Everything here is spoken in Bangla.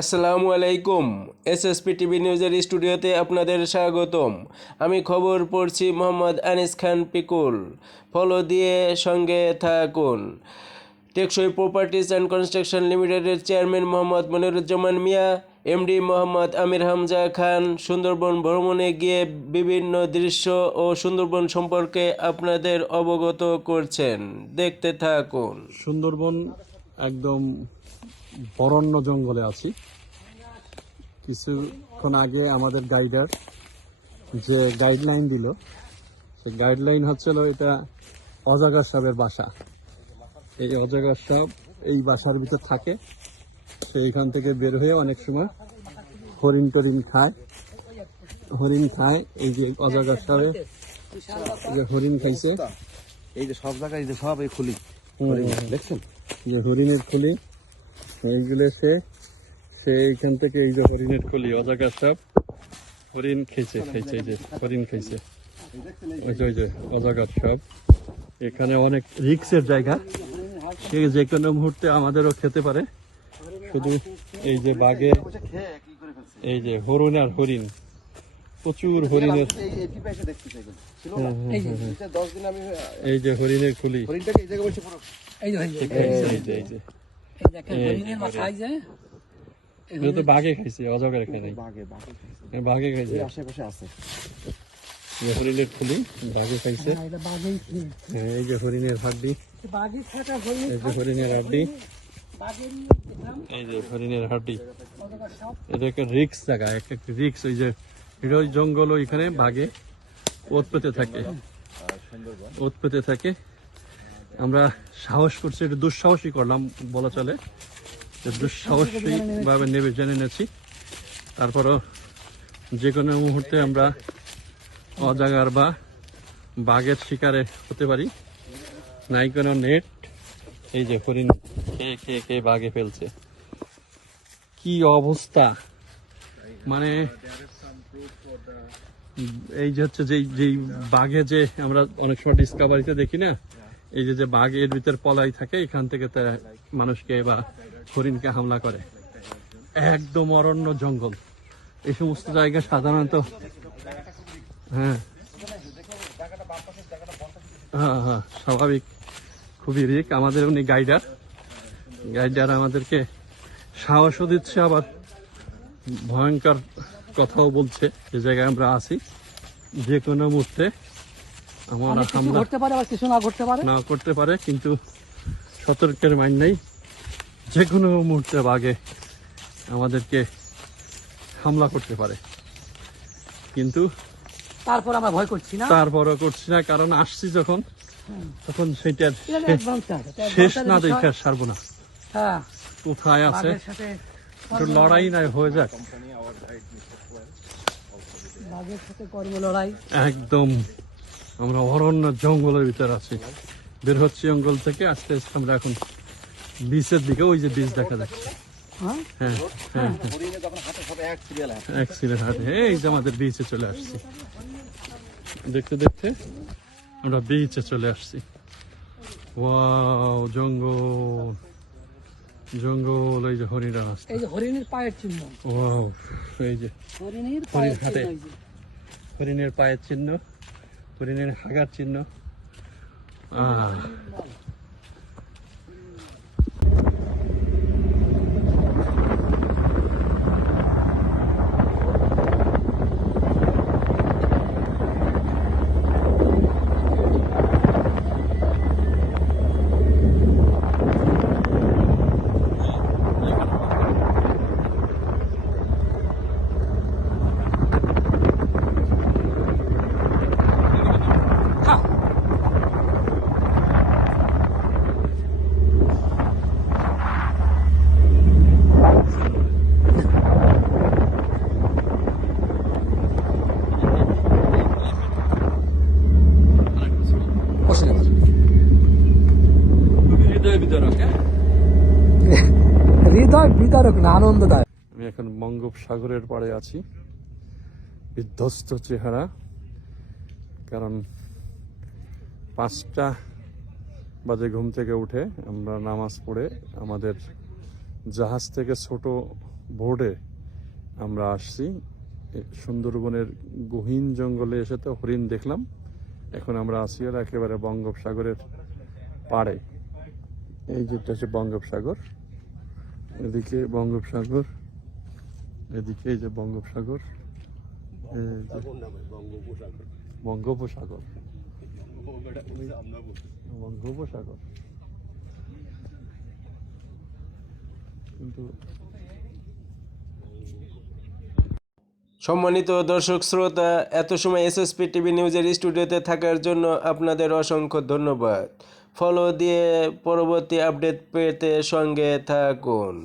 আসসালামু আলাইকুম। এসএসপি টিভি নিউজের স্টুডিওতে আপনাদের স্বাগতম। আমি খবর পড়ছি মোহাম্মদ আনিস খান পিকুল। ফলো দিয়ে সঙ্গে থাকুন। টেকসই প্রপার্টিজ অ্যান্ড কনস্ট্রাকশন লিমিটেডের চেয়ারম্যান মোহাম্মদ মনিরুজ্জামান মিয়া, এমডি মোহাম্মদ আমির হামজা খান সুন্দরবন ভ্রমণে গিয়ে বিভিন্ন দৃশ্য ও সুন্দরবন সম্পর্কে আপনাদের অবগত করছেন। দেখতে থাকুন। সুন্দরবন একদম বরণ্য জঙ্গলে আছি। কিছুক্ষণ আগে আমাদের গাইডার যে গাইডলাইন দিল, সে গাইডলাইন হচ্ছিল এটা অজগর সাপের বাসা। এই অজগর সাপ এই বাসার ভিতর থাকে। সে এখান থেকে বের হয়ে অনেক সময় হরিণ টরিণ খায়। এই যে অজগর সাপে যে হরিণ খাইছে, এই যে সব জায়গায় এই যে সব এই খুলি দেখছেন, যে হরিণের খুলি এইগুলো সে এইখান থেকে এই যে হরিণের খুলি অজগর সাপ হরিণ খেয়েছে এই যে হরিণ খাইছে। ওই যে অজগর সাপ এখানে অনেক রিস্কের জায়গা, সে যে কোনো মুহূর্তে আমাদেরও খেতে পারে। শুধু এই যে বাঘে এই যে হরিণ আর হরিণ, প্রচুর হরিণের, এই যে হরিণের খুলি, বাঘে খাইছে, অজগর খাই নাই, বাঘে খাইছে। আশেপাশে আছে হরিণের খুলি বাঘে খাইছে। এই যে হরিণের হাড্ডি, এই যে হরিণের হাড্ডি, এই যে হরিণের হাড্ডি। এটা একটা রিক্স জায়গা, একটা রিক্স। ওই যে হিরোই জঙ্গল, ওইখানে বাঘে ওত পেতে থাকে। আমরা সাহস করছি, একটু দুঃসাহসী করলাম বলা চলে, দুঃসাহসী ভাবে নেবে জেনে নেছি। তারপরও যে কোনো মুহূর্তে আমরা অজাগার বা বাঘের শিকারে হতে পারি। নাই কোনো নেট। এই যে হরিণ খেয়ে বাঘে ফেলছে, কি অবস্থা! মানে এই যে হচ্ছে যেই বাঘে যে আমরা অনেক সময় ডিসকাভারিতে দেখি না, এই যে বাঘের ভিতর পলাই থাকে, এখান থেকে মানুষকে বা হরিণকে হামলা করে। একদম অরণ্য জঙ্গল এই সমস্ত জায়গা সাধারণত। হ্যাঁ, স্বাভাবিক, খুবই রিস্ক। আমাদের উনি গাইডার আমাদেরকে সাহসও দিচ্ছে, আবার ভয়ঙ্কর কথাও বলছে যে জায়গায় আমরা আছি যে কোনো মুহূর্তে আমরা হামলা না করতে পারে, কিন্তু সতর্কের মাইন নেই। যে কোনো মুহূর্তে বাঘে আমাদেরকে হামলা করতে পারে, কিন্তু তারপর আমরা ভয় করছি না, তারপরও করছি না, কারণ আসছি যখন, তখন সেটার শেষ না দেখে ছাড়বো না। কোথায় আছে একটু লড়াই নাই হয়ে যাক, একদম আমরা অরণ্য জঙ্গলের ভিতরে আছি। বের হচ্ছি জঙ্গল থেকে, আস্তে আস্তে আমরা এখন বিচের দিকে। ওই যে বিচ দেখা যাচ্ছে, এক সিলের হাটে। এই যে আমাদের বিচে চলে আসছি, দেখতে দেখতে আমরা বিচে চলে আসছি। ওয়াও, জঙ্গল, এই যে হরিণা রাস্তা, এই যে হরিণের পায়ের চিহ্ন। ওয়াও, এই যে হরিণ হাটে, হরিণের পায়ের চিহ্ন, হরিণের হাগার চিহ্ন। হৃদয় বিদারক না, আনন্দদায়ক। আমি এখন বঙ্গোপসাগরের পাড়ে আছি, বিধ্বস্ত চেহারা, কারণ 5টা বাজে ঘুম থেকে উঠে আমরা নামাজ পড়ে আমাদের জাহাজ থেকে ছোট বোর্ডে আমরা আসছি সুন্দরবনের গহীন জঙ্গলে এসে তো হরিণ দেখলাম। এখন আমরা আছি আর একেবারে বঙ্গোপসাগরের পাড়ে। এই যেটা হচ্ছে বঙ্গোপসাগর, এদিকে বঙ্গোপসাগর, এদিকে এই যে বঙ্গোপসাগর, বঙ্গোপসাগর, বঙ্গোপসাগর। কিন্তু সম্মানিত দর্শক শ্রোতা, এত সময় এসএসপি টিভি নিউজের স্টুডিওতে থাকার জন্য আপনাদের অসংখ্য ধন্যবাদ। ফলো দিয়ে পরবর্তী আপডেট পেতে সঙ্গে থাকুন।